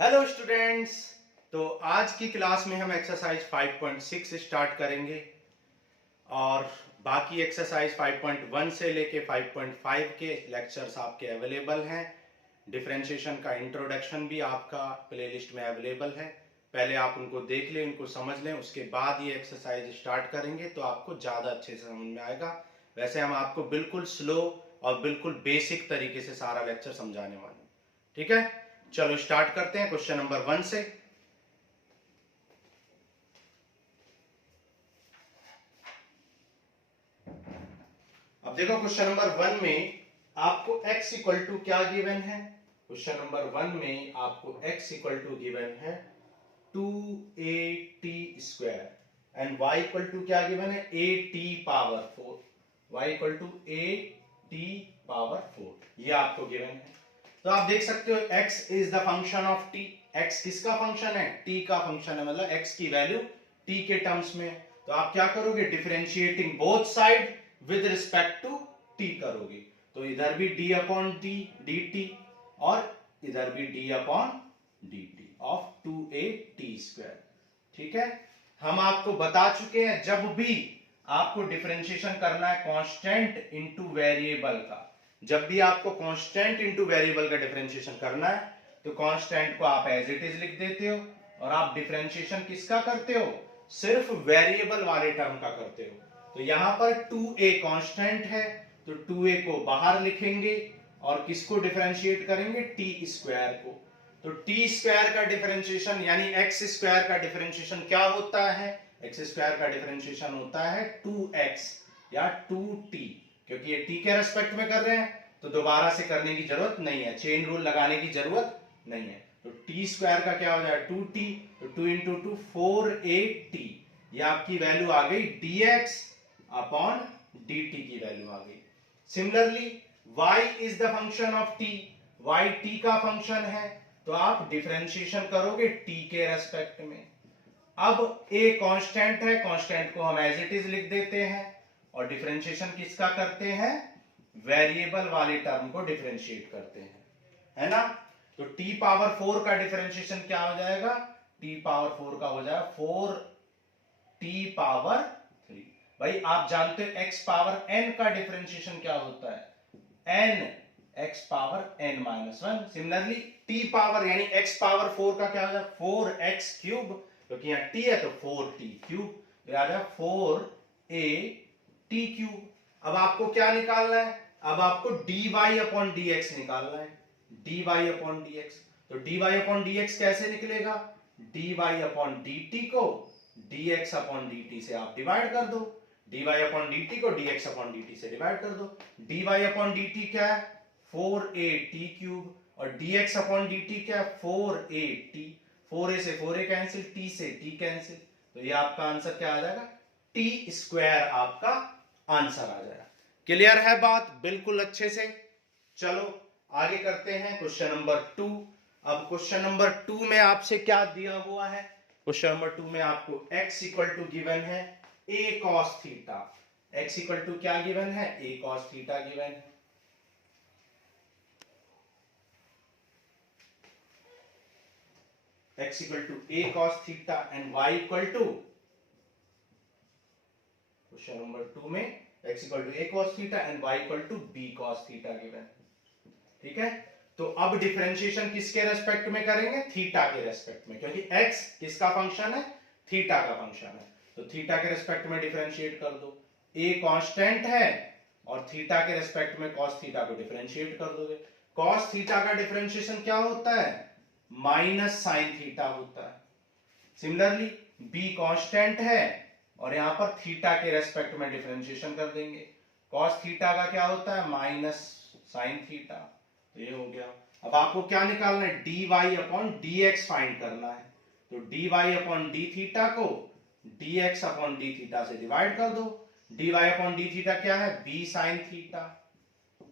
Hello students. तो आज की क्लास में हम एक्सरसाइज 5.6 स्टार्ट करेंगे और बाकी एक्सरसाइज 5.1 से लेके 5.5 के लेक्चर्स आपके अवेलेबल हैं। डिफरेंशिएशन का इंट्रोडक्शन भी आपका प्लेलिस्ट में अवेलेबल है। पहले आप उनको देख लें, उनको समझ लें, उसके बाद ये एक्सरसाइज स्टार्ट करेंगे तो आपको ज़्यादा अच्छे से समझ में आएगा। वैसे हम आपको बिल्कुल स्लो और बिल्कुल बेसिक तरीके से सारा लेक्चर समझाने वाले हैं। ठीक है, चलो स्टार्ट करते हैं क्वेश्चन नंबर 1 से। अब देखो क्वेश्चन नंबर 1 में आपको x इक्वल टू क्या गिवन है। क्वेश्चन नंबर 1 में आपको x इक्वल टू गिवन है 2at square and y equal to क्या गिवन है at power 4। y equal to at power 4 ये आपको गिवन है। तो आप देख सकते हो x is the function of t। x किसका फंक्शन है? t का फंक्शन है, मतलब x की वैल्यू t के टर्म्स में। तो आप क्या करोगे? Differentiating both side with respect to t करोगे। तो इधर भी d अपॉन t dt और इधर भी d upon dt of 2at square. ठीक है, हम आपको बता चुके हैं जब भी आपको डिफरेंशिएशन करना है कांस्टेंट इनटू वेरिएबल का, जब भी आपको कांस्टेंट इनटू वेरिएबल का डिफरेंशिएशन करना है तो कांस्टेंट को आप एज इट इज लिख देते हो और आप डिफरेंशिएशन किसका करते हो? सिर्फ वेरिएबल वाले टर्म का करते हो। तो यहां पर 2a कांस्टेंट है तो 2a को बाहर लिखेंगे और किसको डिफरेंशिएट करेंगे? टी स्क्वायर को। तो टी स्क्वायर का डिफरेंशिएशन यानी एक्स स्क्वायर का डिफरेंशिएशन क्या होता है? एक्स स्क्वायर का डिफरेंशिएशन होता है 2x या 2t, क्योंकि ये t के रेस्पेक्ट में कर रहे हैं तो दोबारा से करने की जरूरत नहीं है, चेन रूल लगाने की जरूरत नहीं है। तो टी स्क्वायर का क्या हो जाएगा? 2t, तो 2 इंटू 2 4at, ये आपकी वैल्यू आ गई dx अपॉन dt की वैल्यू आ गई। Similarly y is the function of t, y t का फंक्शन है तो आप डिफरेंशिएशन करोगे t के रेस्पेक्ट में। अब a कांस्टेंट है, कांस्टेंट को हम एज इट इज लिख देते हैं और डिफरेंशिएशन किसका करते हैं? वेरिएबल वाले टर्म को डिफरेंशिएट करते हैं, है ना। तो t पावर 4 का डिफरेंशिएशन क्या हो जाएगा? t पावर 4 का हो जाएगा 4t पावर 3। भाई आप जानते हो x पावर n का डिफरेंशिएशन क्या होता है? n x power n minus 1। Similarly t power यानी x पावर 4 का क्या हो जाएगा? 4x क्यूब, क्योंकि यहां t है तो 4t क्यूब, तो आ जाएगा 4at क्यूब। अब आपको क्या निकालना है? अब आपको dy अपॉन dx निकालना है, dy अपॉन dx। तो dy अपॉन dx कैसे निकलेगा? dy अपॉन dt को dx अपॉन dt से आप डिवाइड कर दो, dy अपॉन dt को dx अपॉन dt से डिवाइड कर दो। dy अपॉन dt क्या है? 4at क्यूब और dx अपॉन dt क्या है? 4at। 4a से 4a कैंसिल, t से t कैंसिल, तो ये आपका आंसर क्या आ जाएगा? t स्क्वायर आपका आंसर आ जाएगा। क्लियर है बात बिल्कुल अच्छे से? चलो आगे करते हैं क्वेश्चन नंबर 2। अब क्वेश्चन नंबर 2 में आपसे क्या दिया हुआ है? क्वेश्चन नंबर 2 में आपको x इक्वल टू गिवन है a cos theta. x equal to क्या गिवन है? a cos थीटा गिवन है। x equal to a cos theta and y equal to, question number 2 में x equal to a cos theta and y equal to b cos theta given. ठीक है, तो अब differentiation किसके respect में करेंगे? Theta के रेस्पेक्ट में, क्योंकि x किसका फंक्शन है? थीटा का फंक्शन है। तो थीटा के रेस्पेक्ट में डिफरेंशिएट कर दो। a कांस्टेंट है और थीटा के रेस्पेक्ट में cos थीटा को डिफरेंशिएट कर दोगे। cos थीटा का डिफरेंशिएशन क्या होता है? माइनस साइन थीटा होता है। सिमिलरली b कांस्टेंट है और यहां पर थीटा के रेस्पेक्ट में डिफरेंशिएशन कर देंगे। cos थीटा का क्या होता है? माइनस साइन थीटा, तो ये हो गया। अब आपको क्या निकालना है? dy अपॉन dx फाइंड करना है। तो dy अपॉन डी थीटा को dx अपॉन डी थीटा से डिवाइड कर दो। dy अपॉन डी थीटा क्या है? b साइन थीटा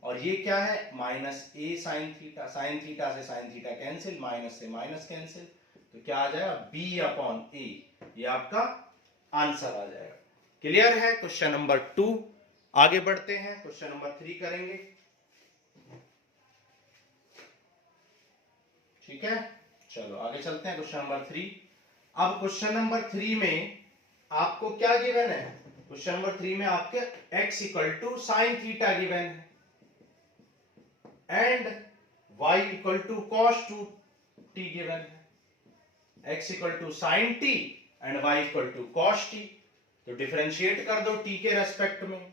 और ये क्या है? Minus a sine theta. Sine theta से साइन थीटा कैंसिल, माइनस से माइनस कैंसिल, तो क्या आ जाएगा? b अपॉन a, ये आपका आंसर आ जाएगा। क्लियर है क्वेश्चन नंबर 2? आगे बढ़ते हैं, क्वेश्चन नंबर 3 करेंगे। ठीक है, चलो आगे चलते हैं क्वेश्चन नंबर 3। अब क्वेश्चन नंबर 3 में आपको क्या गिवन है? क्वेश्चन नंबर 3 में आपके x equal to sine theta given है and y equal to cos 2t given है। x equal to sine t and y equal to cos t। तो डिफरेंशिएट कर दो t के रेस्पेक्ट में,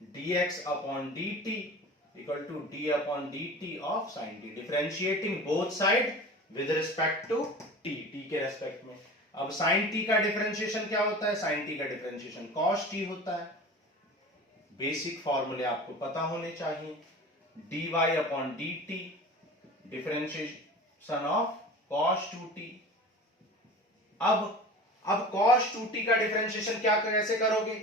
dx upon dt equal to d upon dt of sine t। Differentiating both side with respect to t, t के respect में। अब sine t का differentiation क्या होता है? साइन t का डिफरेंशिएशन cos t होता है। बेसिक फॉर्मूले आपको पता होने चाहिए। dy upon dt differentiation of cos 2t। अब cos 2t का डिफरेंशिएशन क्या कैसे करोगे?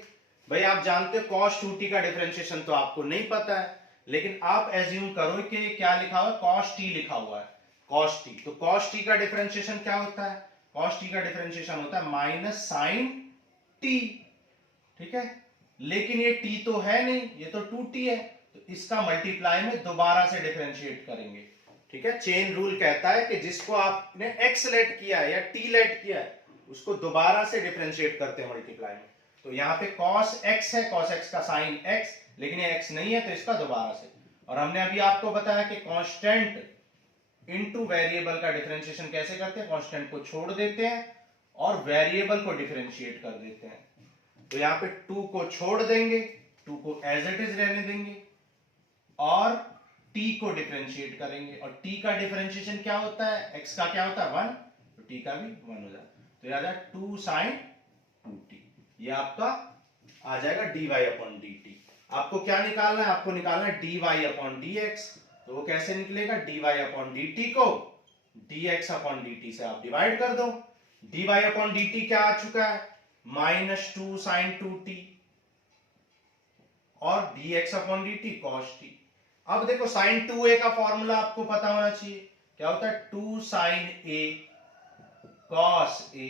भाई आप जानते हो cos 2t का डिफरेंशिएशन तो आपको नहीं पता है, लेकिन आप एज्यूम करो कि क्या लिखा हुआ है, cos t लिखा हुआ है, cos t। तो cos t का डिफरेंशिएशन क्या होता है? cos t का डिफरेंशिएशन होता है माइनस साइन t, ठीक है। लेकिन ये t तो है नहीं, ये तो 2t है, तो इसका मल्टीप्लाई में दोबारा से डिफरेंशिएट करेंगे, ठीक है। चेन रूल कहता है कि जिसको आपने x लेट किया है या t लेट किया है उसको दोबारा से डिफरेंशिएट करते हैं मल्टीप्लाई में। तो यहाँ पे cos x है, cos x का साइन x, लेकिन ये x नहीं है तो इसका दोबारा से। और हमने अभी आपको बताया कि कांस्टेंट इनटू वेरिएबल का डिफरेंशिएशन कैसे करते हैं? कांस्टेंट को छोड़ देते हैं और वेरिएबल को डिफरेंशिएट कर देते हैं। तो यहाँ पे 2 को छोड़ देंगे, 2 को एज इट इज रहने देंगे और t को डिफरेंशिएट करेंगे। और t का डिफरेंशिएशन क्या होता है? x का क्या होता है? 1, तो t का भी 1 हो जाता है। तो ये आ जाएगा 2 sin 2t। ये आपका आ जाएगा dy अपॉन dt। आपको क्या निकालना है? आपको निकालना है dy अपॉन dx। तो वो कैसे निकलेगा? dy अपॉन dt को dx अपॉन dt से आप डिवाइड कर दो। dy अपॉन dt क्या आ चुका है? माइनस 2 sin 2t और dx upon dt cos t। अब देखो sin 2a का फॉर्मूला आपको पता होना चाहिए। क्या होता है? 2 sin a cos a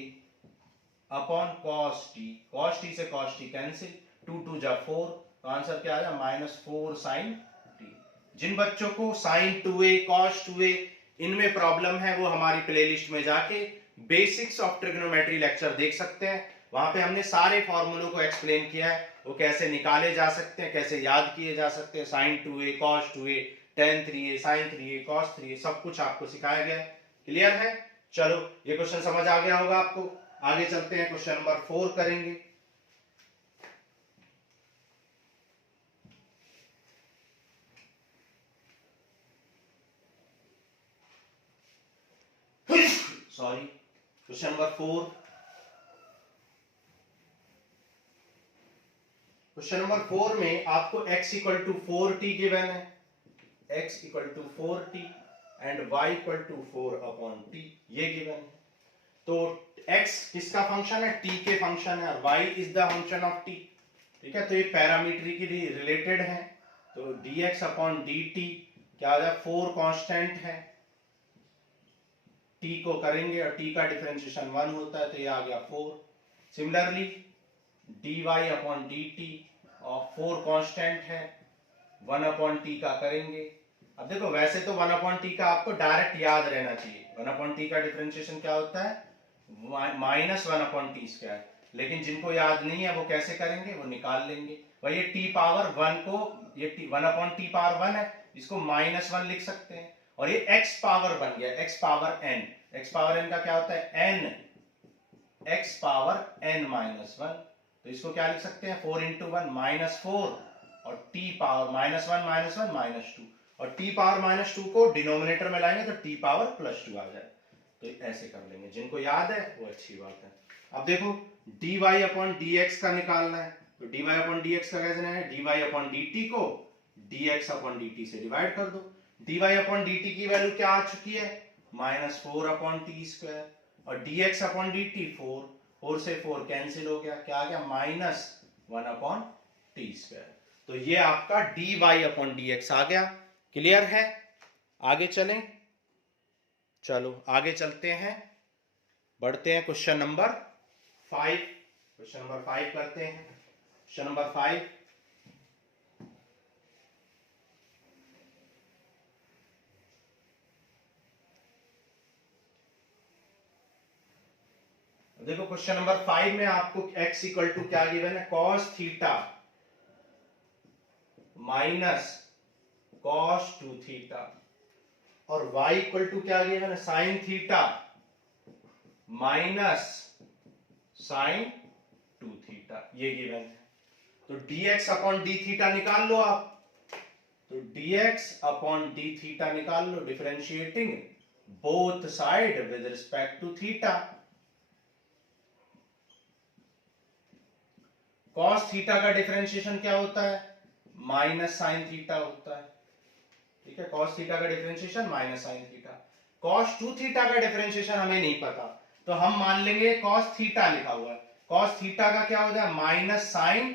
upon cos t। cos t से cos t कैंसिल, 2 2 जा 4, तो आंसर क्या आ जाएगा? Minus 4 sin t। जिन बच्चों को sin 2a cos 2a इनमें प्रॉब्लम है वो हमारी प्लेलिस्ट में जाके बेसिक्स ऑफ ट्रिग्नोमेट्री लेक्चर देख सकते हैं। वहां पे हमने सारे फॉर्मूलों को एक्सप्लेन किया है, वो कैसे निकाले जा सकते हैं, कैसे याद किए जा सकते हैं। sin 2a cos 2a tan 3a sin 3a cos 3a सब कुछ आपको सिखाया गया है। क्लियर है? चलो ये क्वेश्चन समझ आ गया होगा आपको। आगे चलते हैं, क्वेश्चन नंबर 4 करेंगे। Sorry, question number 4। Question number 4 में आपको x equal to 4t given है, x equal to 4t and y equal to 4 upon t ये गिवन है। तो x किसका फंक्शन है? t के फंक्शन है और y is the function of t, ठीक है। तो ये पैरामीट्री के लिए रिलेटेड है। तो dx अपॉन dt क्या हो जाए? 4 कांस्टेंट है, t को करेंगे और t का डिफरेंशिएशन 1 होता है, तो ये आ गया 4। सिमिलरली dy अपॉन dt और 4 कांस्टेंट है, 1 अपॉन t का करेंगे। अब देखो वैसे तो 1 अपॉन t का आपको डायरेक्ट याद रहना चाहिए। 1 अपॉन t का डिफरेंशिएशन क्या होता है? Minus 1 upon T square. लेकिन जिनको याद नहीं है वो कैसे करेंगे? वो निकाल लेंगे। भाई ये t पावर 1 को, ये 1 अपॉन t पावर 1 है, इसको माइनस 1 लिख सकते हैं। और ये x पावर बन गया, x power n। x power n का क्या होता है? n, x power n minus 1। तो इसको क्या लिख सकते हैं? 4 इंटू 1 माइनस 4 और t पावर माइनस 1 माइनस 2, और t पावर माइनस 2 को डिनोमिनेटर में लाएंगे तो t पावर प्लस 2 आ जाए। तो ऐसे कर लेंगे, जिनको याद है वो अच्छी बात है। अब देखो dy अपॉन dx का निकालना है, तो dy अपॉन dx का कैसे है? dy अपॉन dt को dx अपॉन dt से डिवाइड कर दो। dy अपॉन dt की वैल्यू क्या आ चुकी है? माइनस 4 अपॉन टी स्क्वायर और dx अपॉन dt 4, 4 से 4 कैंसिल हो गया, क्या आ गया? Minus 1 upon T square. तो ये आपका dy अपॉन dx आ गया। क्लियर है? आगे चलें। चलो आगे चलते हैं, बढ़ते हैं क्वेश्चन नंबर 5। क्वेश्चन नंबर 5 करते हैं। क्वेश्चन नंबर 5, देखो क्वेश्चन नंबर 5 में आपको x इक्वल टू क्या गिवन है, cos theta minus cos 2 theta, और y इक्वल टू क्या गिवन है, sin theta minus sin 2 theta, ये गिवन है। तो dx अपॉन डी थीटा निकाल लो आप, तो dx अपॉन डी थीटा निकाल लो, differentiating both side with respect to theta. cos theta का डिफरेंशिएशन क्या होता है, माइनस साइन थीटा होता है, ठीक है। cos थीटा का differentiation minus sine theta. cos 2 theta का डिफरेंशिएशन हमें नहीं पता, तो हम मान लेंगे cos थीटा लिखा हुआ है। cos थीटा का क्या हो जाए, माइनस साइन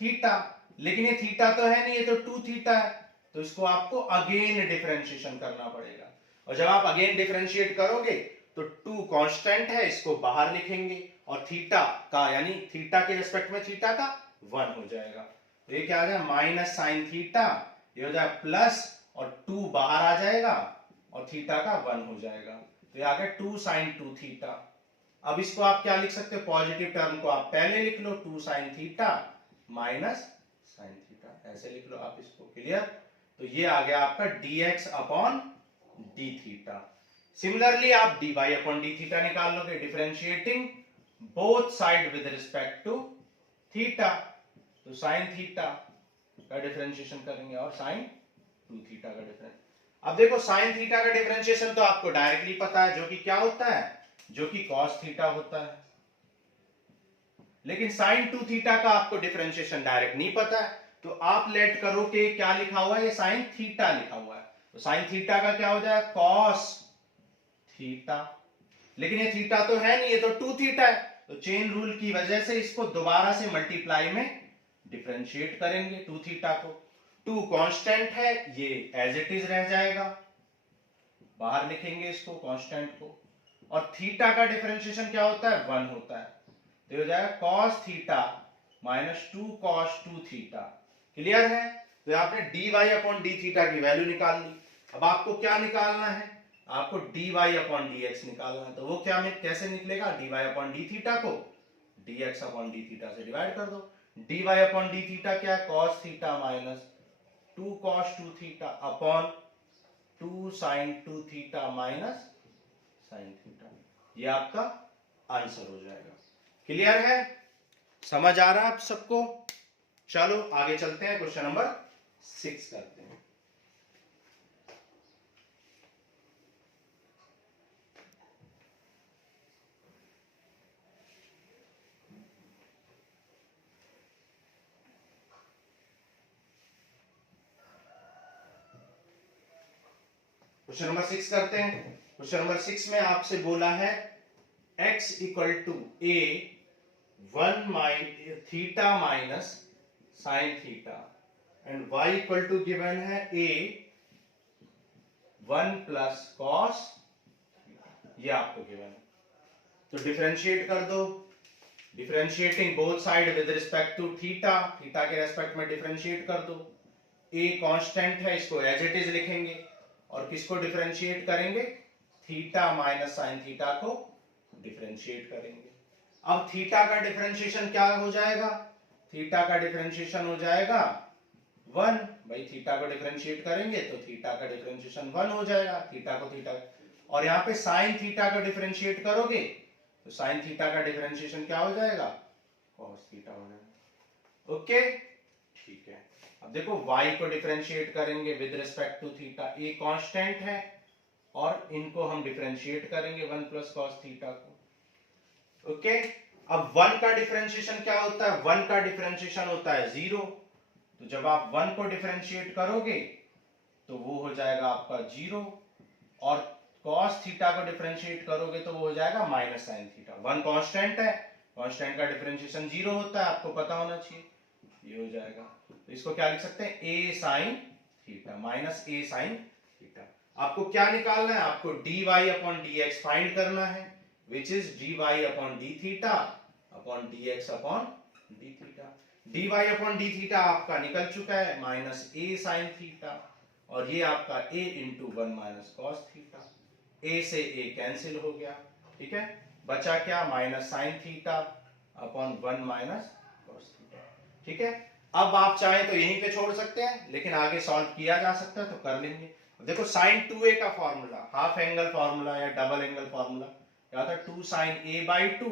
थीटा, लेकिन ये थीटा तो है नहीं, ये तो 2 थीटा है, तो इसको आपको अगेन डिफरेंशिएशन करना पड़ेगा। और जब आप अगेन डिफरेंशिएट करोगे तो 2 कांस्टेंट है, इसको बाहर लिखेंगे, और थीटा का यानी थीटा के रिस्पेक्ट में थीटा का 1 हो जाएगा। तो ये क्या आ जाए, माइनस साइन थीटा, ये हो जाए प्लस, और 2 बाहर आ जाएगा और थीटा का 1 हो जाएगा, तो ये आ गया 2 साइन 2 थीटा। अब इसको आप क्या लिख सकते हो, पॉजिटिव टर्म को आप पहले लिख लो, 2 sign theta minus sine theta, ऐसे लिख लो आप इसको, क्लियर। तो ये आ गया आपका dx upon D theta. Similarly आप dy अपॉन डी थीटा निकाल लोगे, differentiating both side with respect to theta, तो साइन थीटा का डिफरेंशिएशन करेंगे और साइन 2 थीटा का डिफरेंस। अब देखो साइन थीटा का डिफरेंशिएशन तो आपको डायरेक्टली पता है, जो कि क्या होता है, जो कि cos थीटा होता है, लेकिन साइन 2 थीटा का आपको डिफरेंशिएशन डायरेक्ट नहीं पता है, तो आप लेट करो कि क्या लिखा हुआ है, ये साइन थीटा लिखा हुआ है, तो साइन थीटा का क्या हो जाएगा, cos थीटा, लेकिन ये थीटा तो है नहीं, ये तो 2 थीटा है, तो चेन रूल की वजह से इसको दोबारा से मल्टीप्लाई में डिफरेंशिएट करेंगे 2 थीटा को। 2 कांस्टेंट है, ये एज इट इज रह जाएगा, बाहर लिखेंगे इसको कांस्टेंट को, और थीटा का डिफरेंशिएशन क्या होता है, 1 होता है, तो हो जाएगा cos theta minus 2 cos 2 theta, clear है। तो आपने dy अपॉन डी थीटा की वैल्यू निकाल ली। अब आपको क्या निकालना है, आपको dy अपॉन dx निकालना है, तो वो क्या में कैसे निकलेगा, dy अपॉन डी थीटा को dx अपॉन डी थीटा से डिवाइड कर दो। dy अपॉन डी थीटा क्या है, cos theta minus 2 cos 2 theta upon 2 sin 2 theta minus sin theta, ये आपका आंसर हो जाएगा, क्लियर है, समझ आ रहा है आप सबको। चलो आगे चलते हैं, क्वेश्चन नंबर 6 करते हैं। क्वेश्चन नंबर 6 करते हैं। क्वेश्चन नंबर 6 में आपसे बोला है x equal to a 1 theta minus sine theta, and y equal to given है a 1 प्लस कॉस, ये आपको गिवन है, तो डिफरेंशिएट कर दो, differentiating both side with respect to theta, theta के रेस्पेक्ट में डिफरेंशिएट कर दो। a कांस्टेंट है, इसको एज इट इज लिखेंगे, और किसको डिफरेंशिएट करेंगे, थीटा माइनस साइन थीटा को डिफरेंशिएट करेंगे। अब थीटा का डिफरेंशिएशन क्या हो जाएगा, थीटा का डिफरेंशिएशन हो जाएगा 1, भाई थीटा को डिफरेंशिएट करेंगे तो थीटा का डिफरेंशिएशन 1 हो जाएगा, थीटा को थीटा, और यहाँ पे साइन थीटा को डिफरेंशिएट करोगे तो साइन थीटा का डिफरेंशिएशन क्या हो जाएगा, cos थीटा हो जाएगा, ओके ठीक है। अब देखो y को डिफरेंशिएट करेंगे with respect to theta, a constant है, और इनको हम डिफरेंशिएट करेंगे 1 प्लस cos थीटा को, ओके। अब 1 का डिफरेंशिएशन क्या होता है, 1 का डिफरेंशिएशन होता है 0, तो जब आप 1 को डिफरेंशिएट करोगे तो वो हो जाएगा आपका 0, और cos थीटा को डिफरेंशिएट करोगे तो वो हो जाएगा माइनस साइन थीटा। 1 कांस्टेंट है, कांस्टेंट का डिफरेंशिएशन 0 होता है, आपको पता होना चाहिए, ये हो जाएगा, तो इसको क्या लिख सकते हैं, a sine theta minus a sine theta. आपको क्या निकालना है, आपको dy अपॉन dx फाइंड करना है, which is dy upon D theta upon dx upon D theta. dy upon D theta आपका निकल चुका है, माइनस a साइन थीटा, और ये आपका a into 1 minus cos theta, a से a कैंसिल हो गया, ठीक है। बचा क्या, minus sine theta upon 1 minus cos theta. ठीक है, अब आप चाहें तो यहीं पे छोड़ सकते हैं, लेकिन आगे सॉल्व किया जा सकता है तो कर लेंगे। देखो साइन 2a का फॉर्मूला, हाफ एंगल फॉर्मूला या डबल एंगल फॉर्मूला क्या था, 2 sine a by 2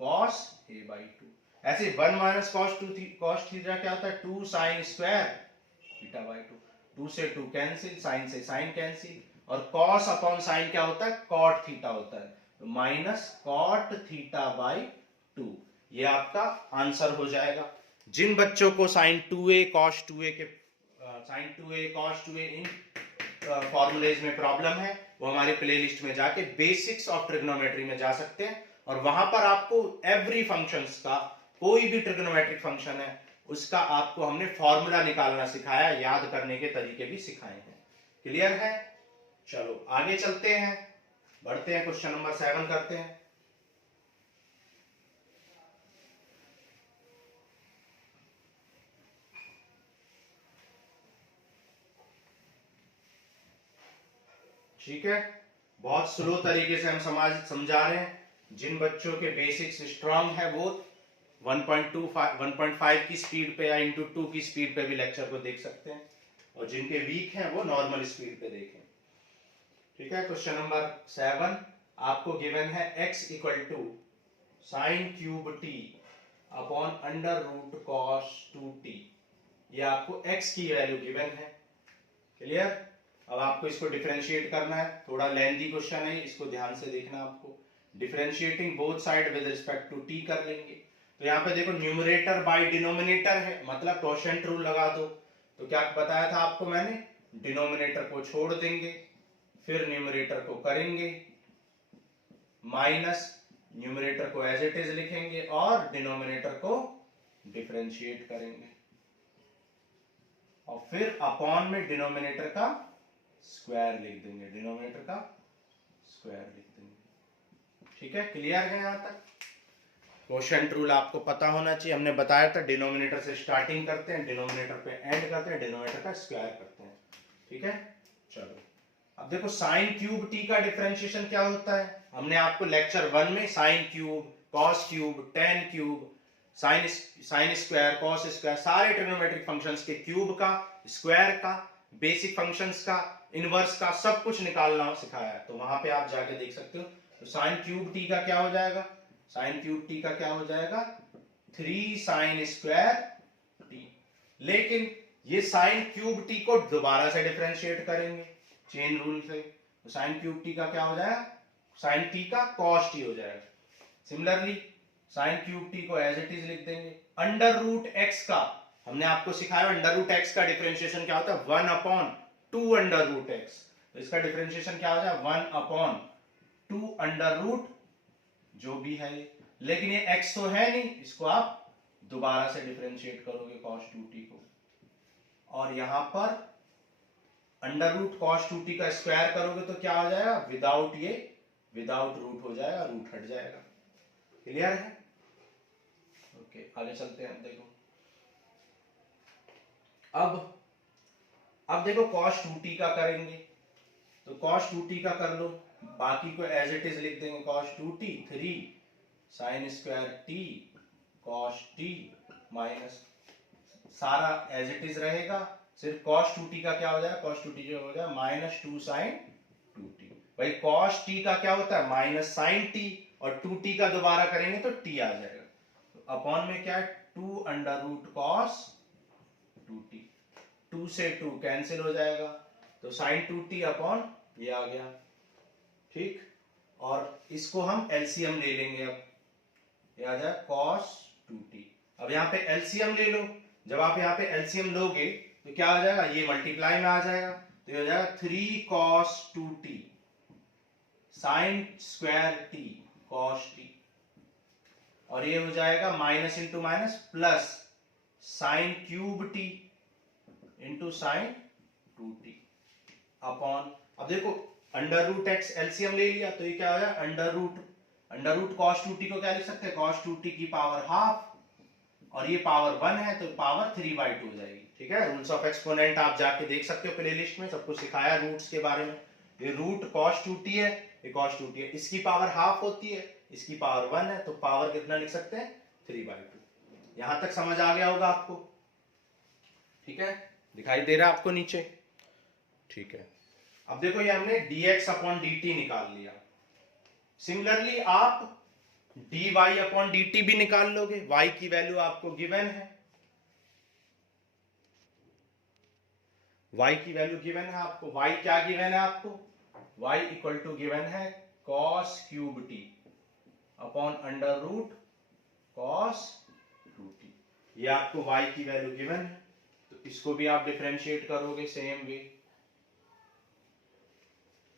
cos a by 2। ऐसे 1 माइनस कॉस थीटा क्या होता है, 2 साइन स्क्वायर थीटा बाई 2। 2 से 2 कैंसिल, साइन से साइन कैंसिल, और कॉस अपॉन साइन क्या होता है, कॉट थीटा होता है, तो माइनस कॉट थीटा बाई 2। ये आपका आंसर हो जाएगा। जिन बच्चों को साइन 2a कॉस 2a के साइन 2a कॉस 2a इन फॉर्मूलेज में प्रॉब्लम है, वो हमारे प्लेलिस्ट में जाके बेसिक्स ऑफ ट्रिग्नोमेट्री में जा सकते हैं, और वहां पर आपको एवरी फंक्शंस का, कोई भी ट्रिग्नोमेट्रिक फंक्शन है उसका आपको हमने फॉर्मूला निकालना सिखाया, याद करने के तरीके भी सिखाए हैं। क्लियर है? चलो आगे चलते हैं, बढ़ते हैं, क्वेश्चन नंबर 7 करते हैं। ठीक है, बहुत स्लो तरीके से हम समझा रहे हैं। जिन बच्चों के बेसिक्स स्ट्रांग है वो 1.5 की स्पीड पे या इंटू 2 की स्पीड पे भी लेक्चर को देख सकते हैं, और जिनके वीक हैं वो नॉर्मल स्पीड पे देखें। ठीक है, क्वेश्चन नंबर 7 आपको गिवन है x equal to sine cube t upon under root cos 2t। ये आपको x की वैल्यू गिवन है। क्लियर? अब आपको इसको डिफरेंशिएट करना है, थोड़ा लेंथी क्वेश्चन है, इसको ध्यान से देखना। आपको differentiating both side with respect to t कर लेंगे। तो यहाँ पे देखो न्यूमरेटर बाय डिनोमिनेटर है, मतलब क्वोशिएंट रूल लगा दो। तो क्या बताया था आपको मैंने, डिनोमिनेटर को छोड़ देंगे, फिर न्यूमरेटर को करेंगे माइनस, न्यूमरेटर को एज इट इज लिखेंगे और डिनोमिनेटर को डिफरेंशिएट करेंगे, और फिर अपॉन में डिनोमिनेटर का स्क्वायर लिख देंगे, डिनोमिनेटर का स्क्वायर लिख देंगे। ठीक है, क्लियर है? यहां तक क्वोशिएंट रूल आपको पता होना चाहिए। हमने बताया था डिनोमिनेटर से स्टार्टिंग करते हैं, डिनोमिनेटर पे एंड करते हैं, डिनोमिनेटर का स्क्वायर करते हैं। ठीक है, चलो अब देखो साइन क्यूब टी का डिफरेंशिएशन क्या होता है। हमने आपको लेक्चर 1 में sine cube, cos cube, ten cube, sine square, cos square, सारे ट्रिग्नोमेट्रिक फंक्शंस के क्यूब का, स्क्वायर का, बेसिक फंक्शंस का, इनवर्स का, सब कुछ निकालना सिखाया है। तो वहां पे आप जाके देख सकते हो। तो साइन क्यूब टी का क्या हो जाएगा, साइन क्यूब टी का क्या हो जाएगा, 3 साइन स्क्वायर टी। लेकिन ये साइन क्यूब टी को दोबारा से डिफरेंशिएट करेंगे चेन रूल से, तो साइन क्यूब टी का क्या हो जाएगा, साइन टी का कॉस टी हो जाएगा। सिमिलरली साइन क्यूब टी को एज इट इज लिख देंगे। अंडर रूट एक्स का हमने आपको सिखाया, अंडर रूट एक्स का डिफरेंशिएशन क्या होता है, 1 अपॉन 2 अंडर रूट एक्स। तो इसका डिफरेंशिएशन क्या हो जाएगा, 1 अपॉन 2 अंडर रूट जो भी है। लेकिन ये x तो है नहीं, इसको आप दोबारा से डिफरेंशिएट करोगे cos 2t को, और यहां पर अंडर रूट cos 2t का स्क्वायर करोगे तो क्या हो जाएगा, विदाउट ये विदाउट रूट हो जाएगा, रूट हट जाएगा। क्लियर है? ओके, आगे चलते हैं। देखो अब देखो cos 2t का करेंगे, तो cos 2t का कर लो, बाकी को एज इट इज लिख देंगे, cos 2t 3 sine square t cos t minus, सारा एज इट इज रहेगा, सिर्फ cos 2t का क्या हो जाएगा, cos 2t जो हो जाएगा माइनस 2 साइन 2t। भाई cos t का क्या होता है, माइनस साइन t, और 2t का दोबारा करेंगे तो t आ जाएगा। तो अपॉन में क्या है, 2 अंडर रूट cos 2t, 2 से 2 कैंसिल हो जाएगा, तो साइन 2t अपॉन ये आ गया। ठीक, और इसको हम एलसीएम ले लेंगे। अब ये आ जाए cos 2t। अब यहाँ पे एलसीएम ले लो, जब आप यहाँ पे एलसीएम लोगे तो क्या आ जाएगा, ये मल्टीप्लाई में आ जाएगा, तो ये हो जाएगा 3 cos 2t sine square t cos t, और ये हो जाएगा minus into minus plus sine cube t into sine 2t upon, अब देखो अंडर रूट एक्स एलसीएम ले लिया, तो ये क्या हो जाएगा, अंडर रूट cos 2t को क्या लिख सकते हैं, cos 2t की पावर हाफ, और ये पावर 1 है तो पावर 3/2 हो जाएगी। ठीक है, रूल्स ऑफ एक्सपोनेंट आप जाके देख सकते हो प्लेलिस्ट में, सब कुछ सिखाया रूट्स के बारे में। ये रूट cos 2t है, ये cos 2t है, इसकी पावर हाफ होती है, इसकी पावर 1 है, तो पावर कितना लिख सकते हैं 3/2। यहां तक समझ आ गया होगा आपको, ठीक है, दिखाई दे रहा है आपको नीचे, ठीक है। अब देखो ये हमने dx अपॉन dt निकाल लिया। सिमिलरली आप dy अपॉन dt भी निकाल लोगे, y की वैल्यू आपको गिवन है, y की वैल्यू गिवन है आपको। y क्या गिवन है आपको, y इक्वल टू गिवन है cos cube t upon under root cos 2t। ये आपको y की वैल्यू गिवन है, तो इसको भी आप डिफरेंशिएट करोगे सेम वे।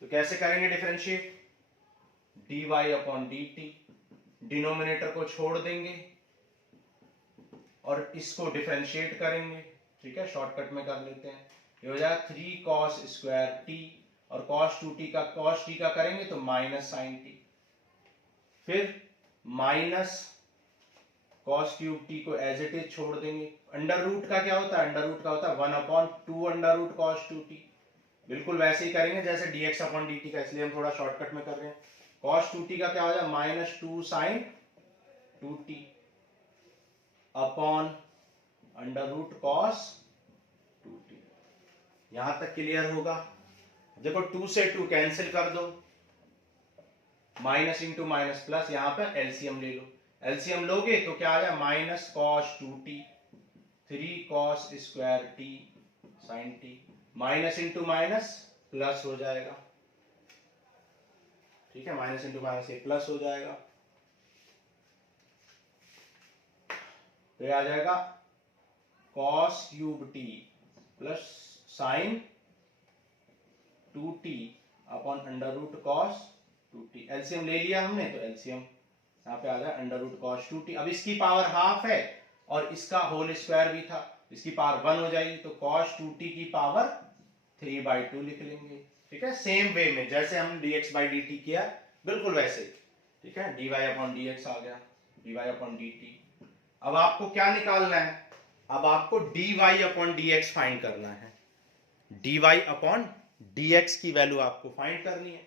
तो कैसे करेंगे differentiate, dy upon dt, denominator को छोड़ देंगे और इसको डिफरेंशिएट करेंगे, ठीक है, शॉर्टकट में कर लेते हैं। ये हो जाएगा 3 cos स्क्वायर t, और cos 2t का cos t का करेंगे तो माइनस साइन t, फिर माइनस cos क्यूब t को एज इट इज छोड़ देंगे। अंडर रूट का क्या होता है, अंडर रूट का होता है 1/2 अंडर रूट cos 2t। बिल्कुल वैसे ही करेंगे जैसे dx अपॉन dt का, इसलिए हम थोड़ा शॉर्टकट में कर रहे हैं। cos 2t का क्या हो जाएगा -2 sin 2t upon under root cos 2t। यहां तक क्लियर होगा। देखो 2 से 2 कैंसिल कर दो, माइनस इंटू माइनस प्लस, यहां पर एलसीएम ले लो। एलसीएम लोगे तो क्या आ जाए minus cos 2t, 3 cos square t sin t, minus into minus plus हो जाएगा, ठीक है, माइनस इंटू माइनस ये प्लस हो जाएगा, तो ये आ जाएगा cos cube t plus sine 2t upon under root cos 2t। LCM ले लिया हमने, तो एलसीएम यहाँ पे आ जाए अंडर रूट cos 2t। अब इसकी पावर हाफ है और इसका होल स्क्वायर भी था, इसकी पावर 1 हो जाएगी, तो cos 2t की पावर 3/2 लिख लेंगे, ठीक है, सेम वे में जैसे हम dx/dt किया बिल्कुल वैसे, ठीक है। dy अपॉन dx आ गया, dy अपॉन dt। अब आपको क्या निकालना है, अब आपको dy अपॉन dx फाइंड करना है। dy अपॉन dx की वैल्यू आपको फाइंड करनी है,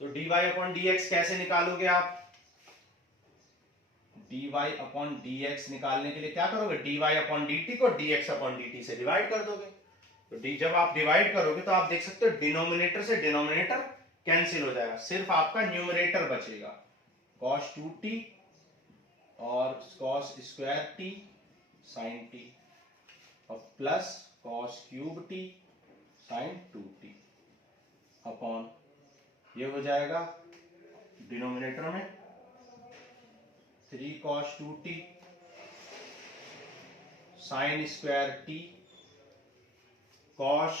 तो dy अपॉन dx कैसे निकालोगे आप, dy अपॉन dx निकालने के लिए क्या करोगे, dy अपॉन dt को dx अपॉन dt से डिवाइड कर दोगे। तो जब आप डिवाइड करोगे तो आप देख सकते हो डिनोमिनेटर से डिनोमिनेटर कैंसिल हो जाएगा, सिर्फ आपका न्यूमरेटर बचेगा, cos 2t और cos square t sin t और plus cos cube t sin 2t upon ये हो जाएगा डिनोमिनेटर में 3 cos 2t sin square t cos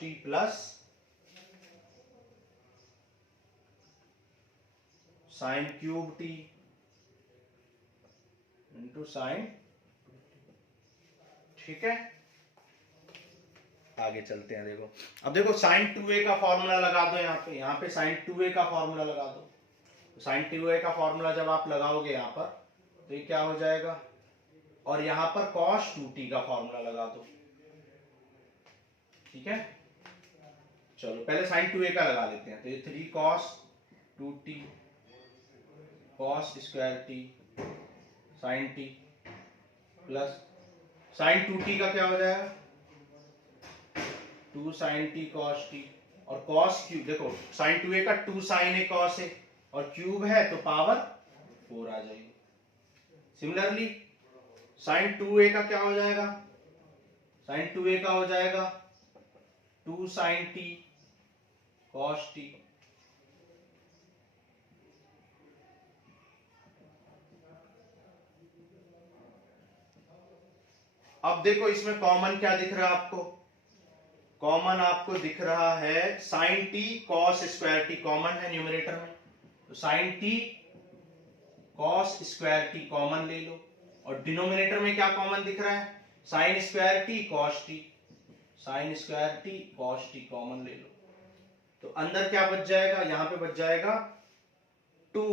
t plus sine cube t into sine, ठीक है। आगे चलते हैं, देखो अब देखो sin 2a का फॉर्मूला लगा दो, यहाँ पे sin 2a का फॉर्मूला लगा दो। sin 2a का फॉर्मूला जब आप लगाओगे यहाँ पर तो ये क्या हो जाएगा, और यहां पर cos 2t का फॉर्मूला लगा दो, ठीक है। चलो पहले sin 2a का लगा लेते हैं, तो ये 3 cos 2t cos square t sin t plus sin 2t का क्या हो जाएगा 2 sin t cos t, और cos क्यूब, देखो sin 2a का 2 sin है cos है और क्यूब है तो पावर 4 आ जाएगी। सिमिलरली sin 2a का क्या हो जाएगा, sin 2a का हो जाएगा 2 sin t cos t, अब देखो इसमें कॉमन क्या दिख रहा है आपको, कॉमन आपको दिख रहा है sin t cos square t common है न्यूमरेटर में, तो sin t cos square t common ले लो, और डिनोमिनेटर में क्या कॉमन दिख रहा है sin square t cos t, sin square t cos t common ले लो, तो अंदर क्या बच जाएगा, यहां पे बच जाएगा 2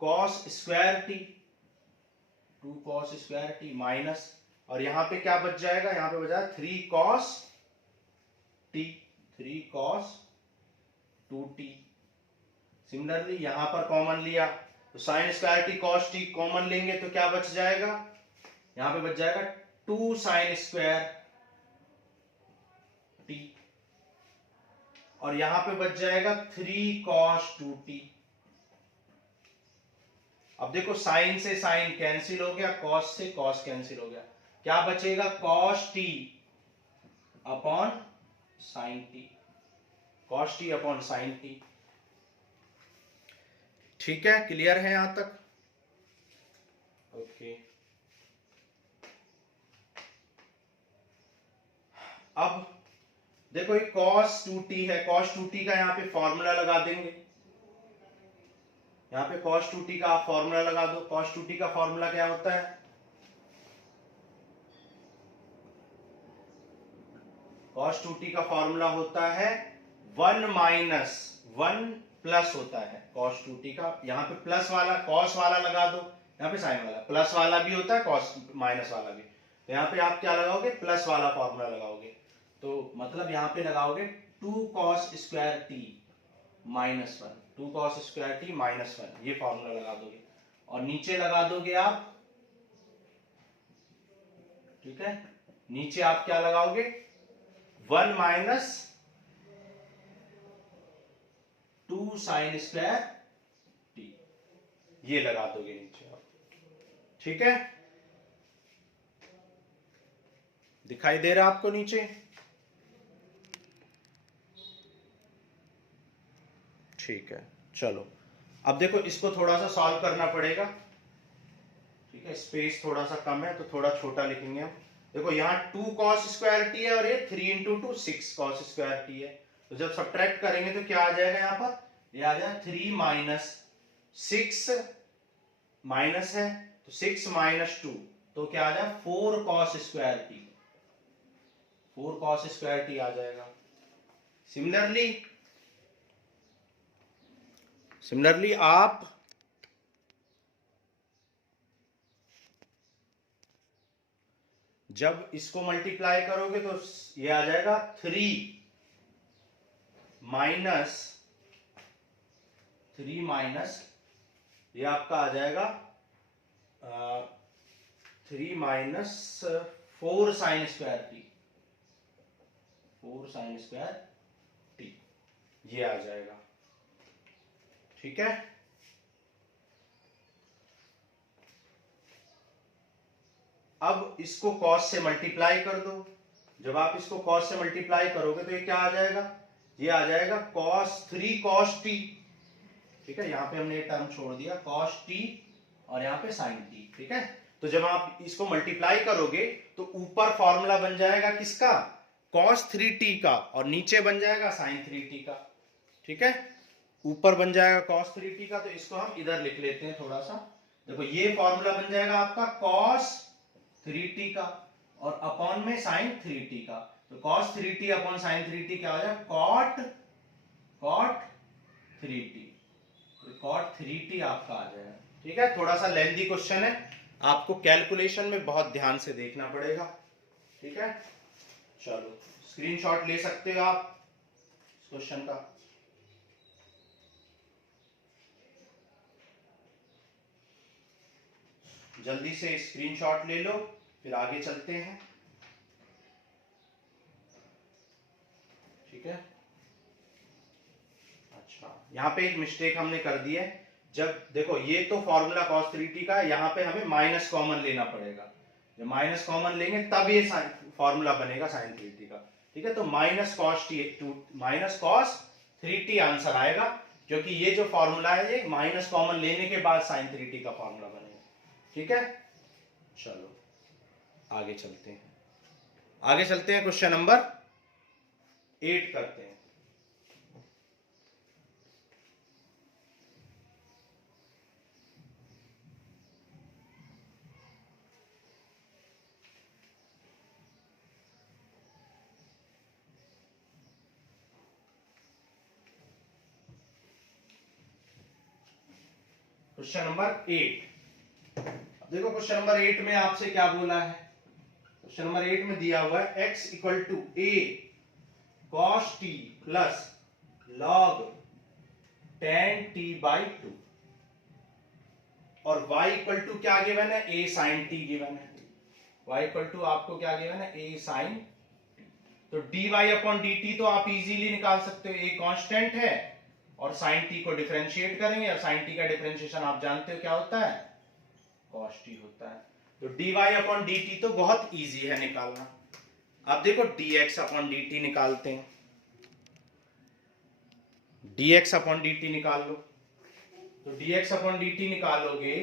cos square t, 2 cos square t minus, और यहां पे क्या बच जाएगा, यहां पे बच जाएगा 3 cos t, 3 cos 2t। Similarly यहां पर कॉमन लिया तो sine square T cos T common लेंगे तो क्या बच जाएगा, यहां पे बच जाएगा 2 साइन स्क्वायर टी, और यहां पे बच जाएगा 3 cos 2t। अब देखो साइन से साइन कैंसिल हो गया, कॉस से कॉस कैंसिल हो गया, क्या बचेगा cos t upon sine T, cos t upon sine T. ठीक है, क्लियर है यहां तक? ओके। अब देखो ये cos 2t है, cos 2t का यहां पे फॉर्मूला लगा देंगे, यहां पे cos 2t का आप फॉर्मूला लगा दो। cos 2t का फॉर्मूला क्या होता है, cos 2t का फॉर्मूला होता है 1 माइनस 1 प्लस होता है cos 2t का, यहां पे प्लस वाला cos वाला लगा दो, यहां पे साइन वाला, प्लस वाला भी होता है cos माइनस वाला भी, तो यहां पे आप क्या लगाओगे, प्लस वाला फॉर्मूला लगाओगे, तो मतलब यहां पे लगाओगे 2 cos square t minus 1, 2 cos square t minus 1, ये फॉर्मूला लगा दोगे, और नीचे लगा दोगे आप, ठीक है, नीचे आप क्या लगाओगे, 1 माइनस 2 साइन स्क्वायर टी, ये लगा दोगे नीचे आप। ठीक है, दिखाई दे रहा आपको नीचे? ठीक है, चलो अब देखो इसको थोड़ा सा सॉल्व करना पड़ेगा। ठीक है, स्पेस थोड़ा सा कम है तो थोड़ा छोटा लिखेंगे हम। देखो यहाँ 2 cos स्क्वायर टी है और ये 3 इंटू 2 6 cos स्क्वायर टी है, तो जब सब्ट्रैक्ट करेंगे तो क्या आ जाएगा, यहाँ पर ये आ जाएगा 3 माइनस 6 माइनस है तो 6 माइनस 2, तो क्या आ जाएगा 4 cos square T, 4 cos square T आ जाएगा। सिमिलरली आप जब इसको मल्टीप्लाई करोगे तो ये आ जाएगा 3 माइनस ये आपका आ जाएगा 3 minus 4 sine square T, 4 sine square T, ये आ जाएगा। ठीक है, अब इसको cos से मल्टीप्लाई कर दो, जब आप इसको cos से मल्टीप्लाई करोगे तो ये क्या आ जाएगा, ये आ जाएगा3 cos t। ठीक है, यहां पे हमने ये टर्म छोड़ दिया cos t और यहां पे sin t। ठीक है, तो जब आप इसको मल्टीप्लाई करोगे तो ऊपर फॉर्मूला बन जाएगा किसका, cos 3t का, और नीचे बन जाएगा sin 3t का। ठीक है, ऊपर बन जाएगा cos 3t का, तो इसको हम इधर लिख लेते हैं थोड़ा सा। देखो ये फॉर्मूला बन जाएगा आपका cos 3t का और अपॉन में sin 3t का, तो cos 3t upon sin 3t क्या हो जाएगा, cot 3t, तो cot 3t आपका आ जाएगा। ठीक है, थोड़ा सा लेंथी क्वेश्चन है, आपको कैलकुलेशन में बहुत ध्यान से देखना पड़ेगा। ठीक है, चलो स्क्रीनशॉट ले सकते हो आप इस क्वेश्चन का। जल्दी से स्क्रीनशॉट ले लो, फिर आगे चलते हैं। ठीक है, अच्छा यहाँ पे एक मिस्टेक हमने कर दी है, जब देखो ये तो फॉर्मूला cos 3t का है, यहाँ पे हमें माइनस कॉमन लेना पड़ेगा, जब माइनस कॉमन लेंगे तब ये फॉर्मूला बनेगा sin 3t का। ठीक है, तो माइनस cos 3t आंसर आएगा, क्योंकि ये जो फॉर्मूला है ये माइनस कॉमन लेने के बाद sin 3t का फॉर्मूला बनेगा। ठीक है, चलो आगे चलते हैं, क्वेश्चन नंबर 8 करते हैं। क्वेश्चन नंबर 8, देखो क्वेश्चन नंबर 8 में आपसे क्या बोला है, क्वेश्चन नंबर 8 में दिया हुआ है x equal to a cos t plus log tan t by 2 और y इक्वल टू क्या गिवन है, a sin t गिवन है। y इक्वल टू आपको क्या गिवन है, a sin t। तो dy अपॉन dt तो आप इजीली निकाल सकते हो, a कांस्टेंट है और sin t को डिफरेंशिएट करेंगे और sin t का डिफरेंशिएशन आप जानते हो क्या होता है, cos t होता है। तो dy अपॉन dt तो बहुत इजी है निकालना। अब देखो dx अपॉन dt निकालते हैं, dx अपॉन dt निकाल लो। तो dx अपॉन dt निकालोगे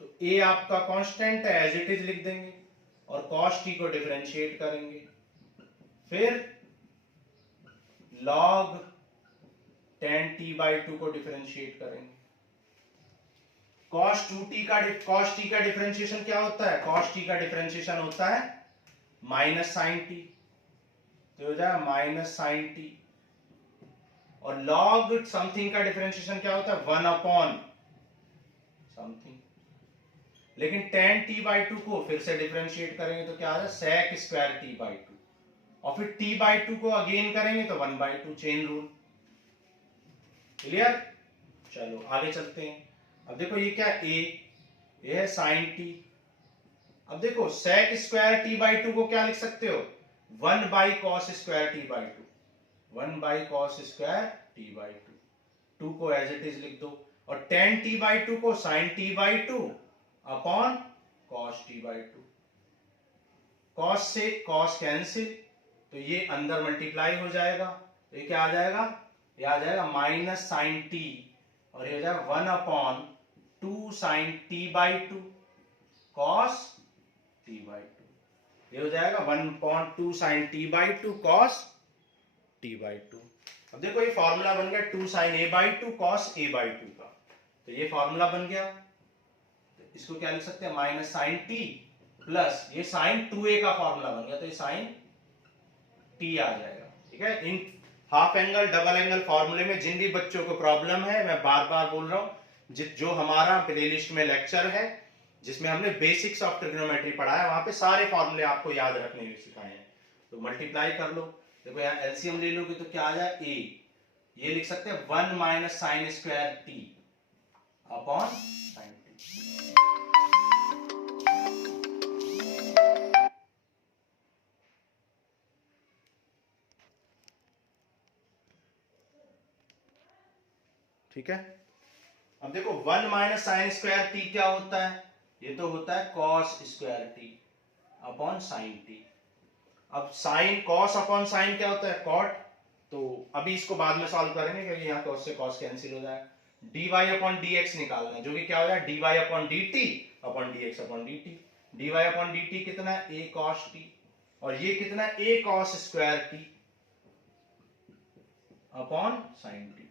तो a आपका कांस्टेंट है, एज इट इज लिख देंगे और cos t को डिफरेंशिएट करेंगे, फिर log tan t बाई 2 को डिफरेंशिएट करेंगे। cos t का डिफरेंशिएशन क्या होता है, cos t का डिफरेंशिएशन होता है माइनस साइन टी, तो हो जाएगा माइनस साइन टी। और log समथिंग का डिफरेंशिएशन क्या होता है, 1 अपॉन समथिंग। लेकिन tan t बाई 2 को फिर से डिफरेंशिएट करेंगे तो क्या आ जाएगा, sec स्क्वायर t बाई 2 और फिर t बाई 2 को अगेन करेंगे तो 1 बाई 2, चेन रूल। क्लियर? चलो आगे चलते हैं। अब देखो ये क्या है, ये है साइन टी। अब देखो sec स्क्वायर t बाई 2 को क्या लिख सकते हो, 1 by cos square t by 2, 1 by cos square t by 2, 2 को एज इट इज लिख दो और tan t बाई 2 को sin t by 2 upon cos t by 2। cos से cos कैंसिल तो ये अंदर मल्टीप्लाई हो जाएगा, तो ये क्या आ जाएगा, ये आ जाएगा माइनस साइन टी और ये हो जाएगा 1 upon 2 sine t by 2 cos t by 2, ये हो जाएगा 1 upon 2 sine t by 2 cos t by 2। अब देखो ये फॉर्मूला बन गया 2 sine a by 2 cos a by 2 का, तो ये फॉर्मूला बन गया। तो इसको क्या लिख सकते हैं, माइनस साइन टी प्लस ये साइन 2a का फॉर्मूला बन गया, तो ये साइन टी आ जाएगा। ठीक है, in half angle double angle फॉर्मूले में जिन भी बच्चों को प्रॉब्लम है, मैं बार बार बोल रहा हूं, जो हमारा प्लेलिस्ट में लेक्चर है जिसमें हमने बेसिक्स ऑफ ट्रिग्नोमेट्री पढ़ा है, वहां पे सारे फॉर्मूले आपको याद रखने के सिखाए हैं। तो मल्टीप्लाई कर लो, देखो यहाँ एलसीएम ले लोगे तो क्या आ जाए, ए, ये लिख सकते हैं 1 minus sine square T upon sine T. ठीक है, अब देखो 1 माइनस साइन स्क्वायर टी क्या होता है, ये तो होता है cos square T upon sine T. अब साइन कॉस अपॉन साइन क्या होता है, कॉट, तो अभी इसको बाद में सॉल्व करेंगे क्योंकि यहाँ कॉस से कॉस कैंसिल हो जाएगा। D Y upon D X निकालना है, जो कि क्या हो जाए, D Y upon D T upon D X upon D T. D Y upon D T कितना है, ए कॉस टी, और ये कितना है, A cos square T upon sine T.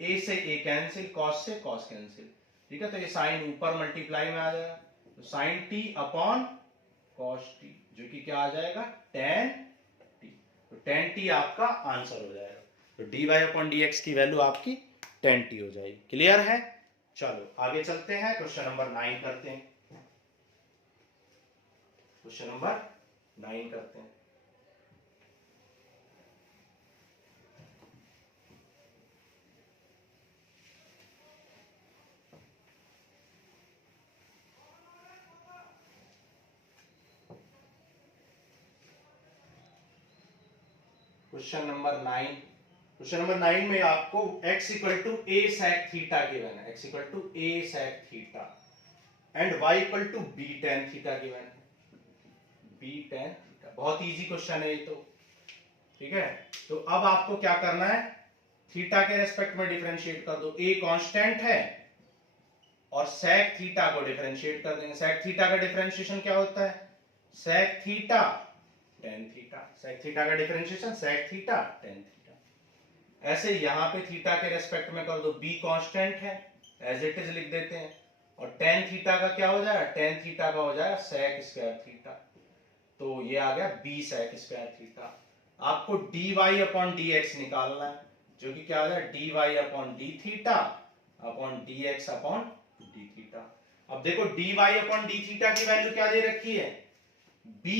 A से ए कैंसिल, कॉस से कॉस कैंसिल। ठीक है, तो ये साइन ऊपर मल्टीप्लाई में आ जाएगा, तो sine t upon cos t, जो कि क्या आ जाएगा, टेन टी। तो टेन टी आपका आंसर हो जाएगा। तो d Y upon D x की वैल्यू आपकी टेन टी हो जाएगी। क्लियर है? चलो आगे चलते हैं, क्वेश्चन नंबर 9 करते हैं। क्वेश्चन नंबर 9 करते हैं। क्वेश्चन नंबर 9, क्वेश्चन नंबर 9 में आपको x equal to a sec theta given है, x equal to a sec theta and y equal to b tan theta given है, b tan थीटा। बहुत easy question है ये तो। ठीक है, तो अब आपको क्या करना है, थीटा के रेस्पेक्ट में डिफरेंशिएट कर दो, a कांस्टेंट है और sec थीटा को डिफरेंशिएट कर देंगे। sec थीटा का डिफरेंशिएशन क्या होता है, sec theta tan theta, sec theta का differentiation sec theta tan theta. ऐसे यहां पे थीटा के रेस्पेक्ट में कर दो, b कांस्टेंट है, एज इट इज लिख देते हैं, और tan थीटा का क्या हो जाएगा, tan थीटा का हो जाएगा sec स्क्वायर थीटा, तो ये आ गया b sec स्क्वायर थीटा। आपको dy अपॉन dx निकालना है, जो कि क्या हो जाएगा, dy upon d theta upon dx upon d theta. अब देखो dy अपॉन d थीटा की वैल्यू क्या दे रखी है, b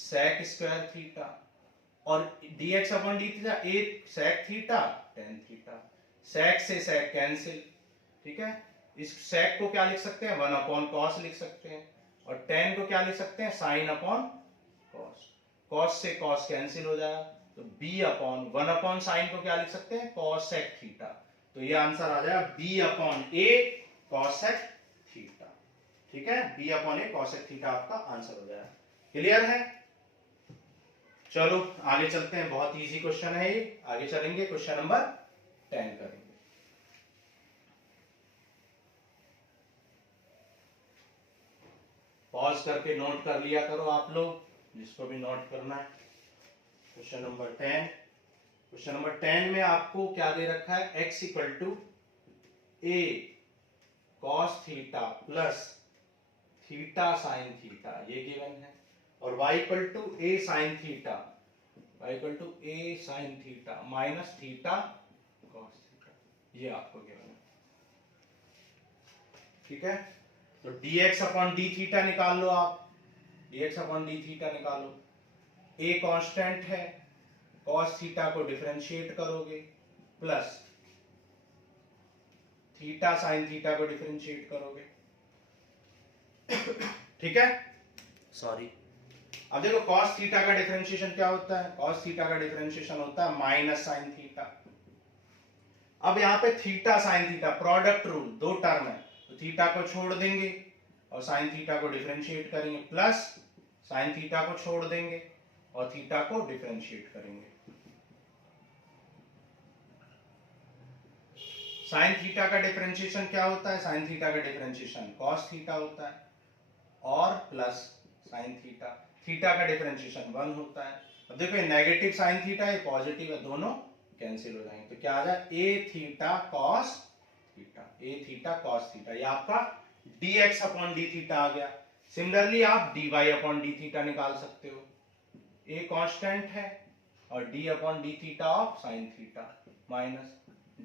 sec स्क्वायर थीटा, और dx upon d theta a sec theta tan theta. sec से sec कैंसिल, ठीक है। इस sec को क्या लिख सकते हैं, 1 अपॉन cos लिख सकते हैं, और tan को क्या लिख सकते हैं, sin अपॉन cos। cos से cos कैंसिल हो जाएगा, तो b अपॉन 1 अपॉन sin को क्या लिख सकते हैं, cos sec थीटा। तो ये आंसर आ जाएगा b upon a cos sec theta, ठीक है। b upon a cos sec theta आपका आंसर हो जाएगा। क्लियर है? चलो आगे चलते हैं, बहुत इजी क्वेश्चन है ये। आगे चलेंगे, क्वेश्चन नंबर 10 करेंगे। पॉज करके नोट कर लिया करो आप लोग, जिसको भी नोट करना है। क्वेश्चन नंबर 10, क्वेश्चन नंबर 10 में आपको क्या दे रखा है, x equal to a cos theta plus theta sine theta, ये गिवन है, और y equal to a sine theta, y equal to a sine theta minus theta cos theta, ये आपको गिवन है, ठीक है। तो dx अपॉन डी थीटा निकाल लो आप, dx अपॉन डी थीटा निकालो, a कांस्टेंट है, cos थीटा को डिफरेंशिएट करोगे, प्लस थीटा साइन थीटा को डिफरेंशिएट करोगे, ठीक है। सॉरी, अब देखो cos थीटा का डिफरेंशिएशन क्या होता है, cos थीटा का डिफरेंशिएशन होता है माइनस साइन थीटा। अब यहाँ पे theta sine theta product rule, दो टर्म है, तो थीटा को छोड़ देंगे और साइन थीटा को डिफरेंशिएट करेंगे, प्लस साइन थीटा को छोड़ देंगे और थीटा को डिफरेंशिएट करेंगे। साइन थीटा का डिफरेंशिएशन क्या होता है, साइन थीटा का डिफरेंशिएशन cos थीटा होता है, और प्लस साइन थीटा, थीटा का डिफरेंशिएशन 1 होता है। अब देखो ये नेगेटिव साइन थीटा है, पॉजिटिव है, दोनों कैंसिल हो जाएंगे, तो क्या आ जाए, a theta cos theta, a theta cos theta, ये आपका dx अपॉन डी थीटा आ गया। सिमिलरली आप dy अपॉन डी थीटा निकाल सकते हो, a कांस्टेंट है और d upon D theta of sine theta minus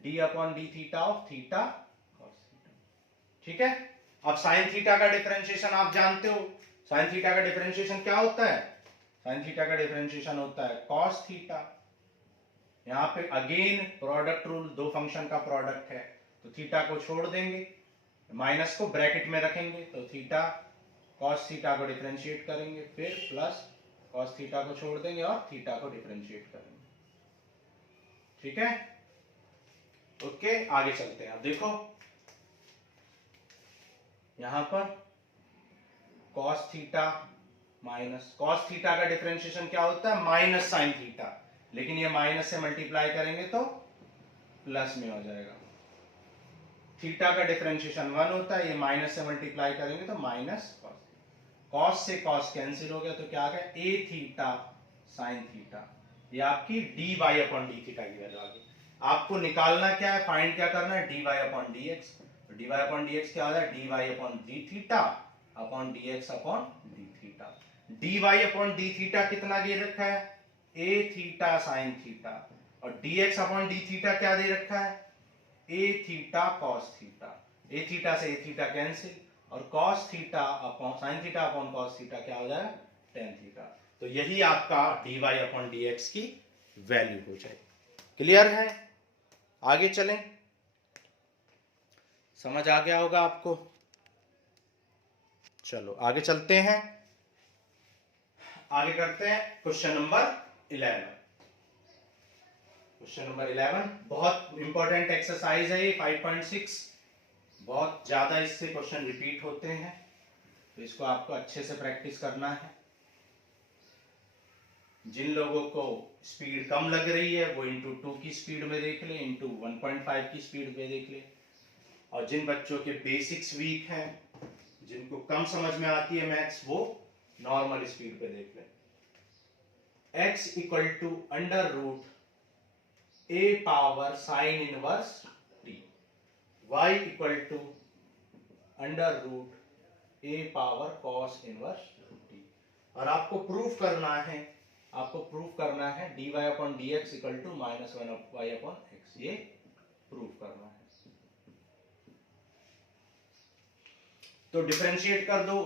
d upon D theta of theta cos theta, ठीक है। अब साइन थीटा का डिफरेंशिएशन आप जानते हो, साइन थीटा का डिफरेंशिएशन क्या होता है, साइन थीटा का डिफरेंशिएशन होता है cos थीटा। यहाँ पे अगेन प्रोडक्ट रूल, दो फंक्शन का प्रोडक्ट है, तो थीटा को छोड़ देंगे, माइनस को ब्रैकेट में रखेंगे, तो थीटा cos थीटा को डिफरेंशिएट करेंगे, फिर प्लस cos थीटा को छोड़ देंगे और थीटा को डिफरेंशिएट करेंगे, ठीक है। ओके, आगे चलते हैं। अब देखो यहां पर cos theta minus, cos theta का डिफरेंशिएशन क्या होता है, माइनस साइन थीटा, लेकिन ये माइनस से मल्टीप्लाई करेंगे तो प्लस में हो जाएगा। थीटा का डिफरेंशिएशन 1 होता है, ये माइनस से मल्टीप्लाई करेंगे तो माइनस cos, cos से cos कैंसिल हो गया, तो क्या आ गया, a थीटा साइन थीटा, ये आपकी dy अपॉन डी थीटा की वैल्यू आ गई। आपको निकालना क्या है, फाइंड क्या करना है, dy अपॉन dx, तो dy अपॉन dx क्या हो जाए, dy upon D theta upon dx upon D theta. dy upon D theta कितना दे रखा है, a थीटा साइन थीटा, और dx अपॉन डी थीटा क्या दे रखा है, a theta cos theta, a theta से a थीटा कैंसिल, और cos theta upon sine theta upon cos theta क्या हो जाएगा, tan थीटा। तो यही आपका dy अपॉन dx की वैल्यू हो जाएगी। क्लियर है? आगे चलें, समझ आ गया होगा आपको। चलो आगे चलते हैं, आगे करते हैं क्वेश्चन नंबर 11। क्वेश्चन नंबर 11 बहुत इंपॉर्टेंट एक्सरसाइज है ये, 5.6, बहुत ज्यादा इससे क्वेश्चन रिपीट होते हैं, तो इसको आपको अच्छे से प्रैक्टिस करना है। जिन लोगों को स्पीड कम लग रही है वो इंटू 2 की स्पीड में देख ले, इंटू 1.5 की स्पीड में देख ले, और जिन बच्चों के बेसिक्स वीक हैं, जिनको कम समझ में आती है मैथ्स, वो नॉर्मल स्पीड पे देख ले। x equal to under root a power sine inverse t, y equal to under root a power cos inverse t, और आपको प्रूफ करना है, dy upon dx equal to minus 1y upon x, ये proof करना है। तो differentiate कर दो,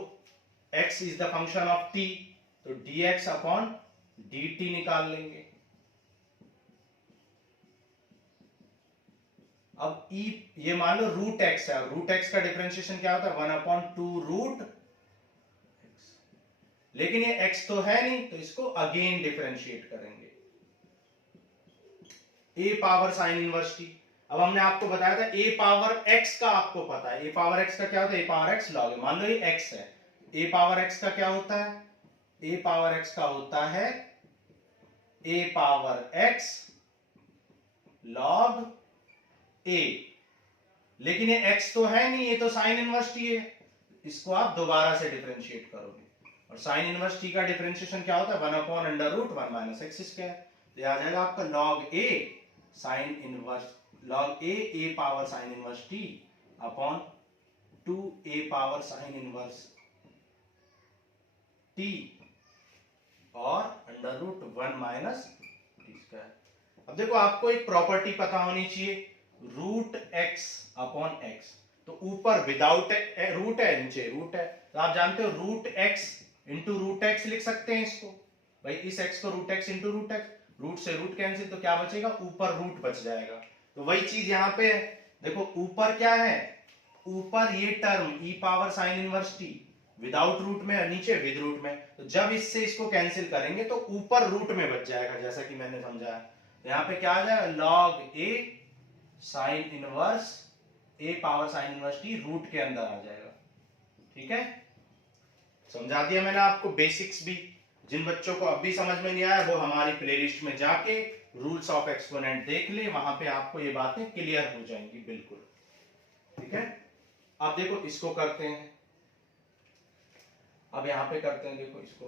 x is the function of t, तो dx अपॉन dt निकाल लेंगे, अब ई ये मान लो रूट एक्स है, रूट एक्स का डिफरेंशिएशन क्या होता है 1/2 रूट एक्स, लेकिन ये एक्स तो है नहीं, तो इसको अगेन डिफरेंशिएट करेंगे ए पावर साइन इनवर्स टी। अब हमने आपको बताया था ए पावर एक्स का आपको पता है, ए पावर एक्स का क्या होता है, ए पावर एक्स लॉग, मान लो ये एक्स है, ए पावर एक्स का क्या होता है, ए पावर एक्स का होता है ए पावर एक्स लॉग ए, लेकिन ये एक्स तो है नहीं, ये तो साइन इनवर्स टी है, इसको आप दोबारा से डिफरेंशिएट करोगे, और साइन इनवर्स टी का डिफरेंशिएशन क्या होता है 1/√1 माइनस एक्स स्क्वायर, तो आ जाएगा आपका log A sine inverse log A power sine inverse T upon 2 A power sine inverse T और √1 माइनस टी स्क्वायर। अब देखो आपको एक प्रॉपर्टी पता होनी चाहिए, रूट एक्स अपॉन एक्स, तो ऊपर विदाउट रूट है, नीचे रूट है, तो आप जानते हो root x into root x लिख सकते हैं इसको, भाई इस एक्स को root x into root x, root से रूट कैंसिल, तो क्या बचेगा ऊपर रूट बच जाएगा, तो वही चीज यहां पे है, देखो ऊपर क्या है, ऊपर ये term E power sine inverse T without root में और नीचे विद रूट में, तो जब इससे इसको कैंसिल करेंगे तो ऊपर रूट में बच जाएगा, जैसा कि मैंने समझाया, तो यहां पे क्या आ जाएगा log A sine inverse a power sine inverse t root के अंदर आ जाएगा। ठीक है, समझा दिया मैंने आपको बेसिक्स भी, जिन बच्चों को अब भी समझ में नहीं आया वो हमारी प्लेलिस्ट में जाके रूल्स ऑफ एक्सपोनेंट देख ले, वहां पे आपको ये बातें क्लियर हो जाएंगी बिल्कुल। ठीक है, अब देखो इसको करते हैं, अब यहां पे करते हैं, देखो इसको,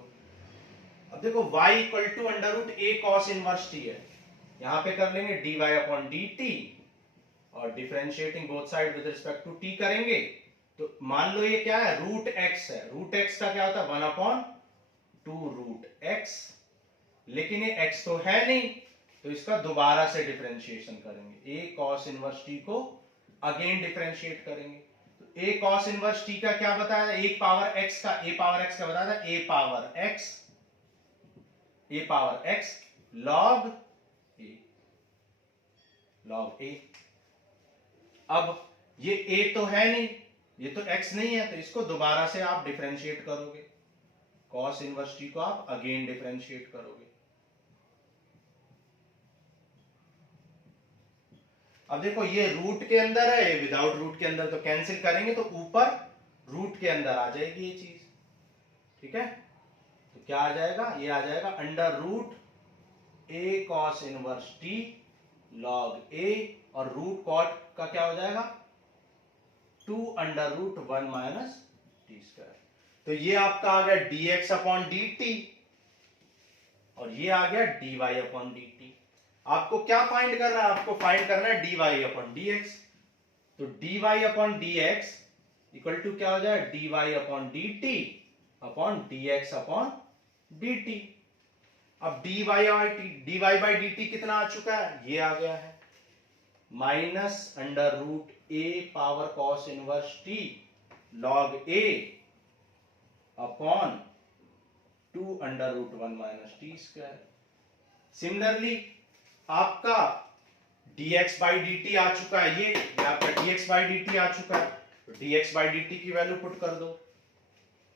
अब देखो y equal to √a cos inverse t है, यहां पे कर लेंगे dy अपॉन dt और differentiating both side with respect to t करेंगे, तो मान लो ये क्या है रूट x है, रूट x का क्या होता है 1/2 रूट x, लेकिन ये x तो है नहीं, तो इसका दोबारा से डिफरेंशिएशन करेंगे, a cos इनवर्स t को अगेन डिफरेंशिएट करेंगे, तो a cos इनवर्स t का क्या बताया, a पावर x का, a पावर x का बताया था a power x log a, अब ये a तो है नहीं, ये तो x नहीं है, तो इसको दोबारा से आप डिफरेंशिएट करोगे, cos इनवर्स t को आप अगेन डिफरेंशिएट करोगे। अब देखो ये रूट के अंदर है, ये विदाउट रूट के अंदर, तो कैंसिल करेंगे तो ऊपर रूट के अंदर आ जाएगी ये चीज। ठीक है, तो क्या आ जाएगा, ये आ जाएगा √a cos inverse t log a, और रूट कॉट का क्या हो जाएगा 2√1 माइनस टी स्क्वायर, तो ये आपका आ गया dx अपॉन dt और ये आ गया dy अपॉन dt। आपको क्या फाइंड करना है, आपको फाइंड करना है dy अपॉन dx, तो dy upon dx equal to क्या हो जाए dy upon dt upon dx upon dt। अब dy बाई dt कितना आ चुका है, ये आ गया है -√a power cos inverse t log a upon 2√1 minus T square. Similarly आपका dx बाई dt आ चुका है, ये आपका dx बाई dt आ चुका है, तो dx बाई dt की वैल्यू पुट कर दो,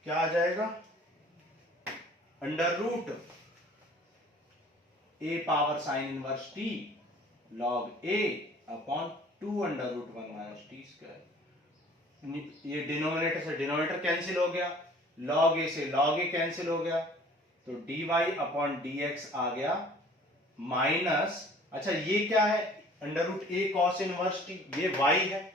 क्या आ जाएगा √a power sine inverse t log a upon 2√1 minus T square. ये डिनोमिनेटर से डिनोमिनेटर कैंसिल हो गया, log a से log a कैंसिल हो गया, तो dy अपॉन dx आ गया माइनस, अच्छा ये क्या है √a cos इनवर्स t, ये y है,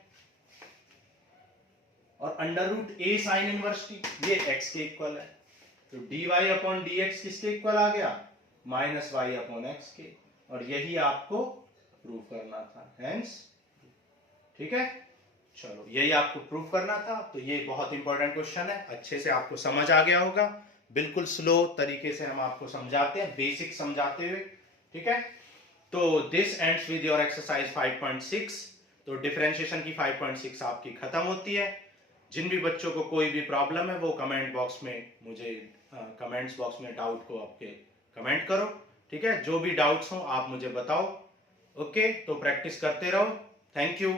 और √a sin इनवर्स t ये x के इक्वल है, तो dy अपॉन dx किसके इक्वल आ गया -y अपॉन x के, और यही आपको प्रूव करना था, हेंस। ठीक है, चलो यही आपको प्रूव करना था, तो ये बहुत इंपॉर्टेंट क्वेश्चन है, अच्छे से आपको समझ आ गया होगा, बिल्कुल स्लो तरीके से हम आपको समझाते हैं, बेसिक समझाते हुए। ठीक है, तो this ends with your exercise 5.6, तो डिफरेंशिएशन की 5.6 आपकी खत्म होती है। जिन भी बच्चों को कोई भी प्रॉब्लम है वो कमेंट बॉक्स में मुझे कमेंट्स बॉक्स में डाउट को आपके कमेंट करो। ठीक है, जो भी डाउट्स हो आप मुझे बताओ। ओके, तो प्रैक्टिस करते रहो। Thank you.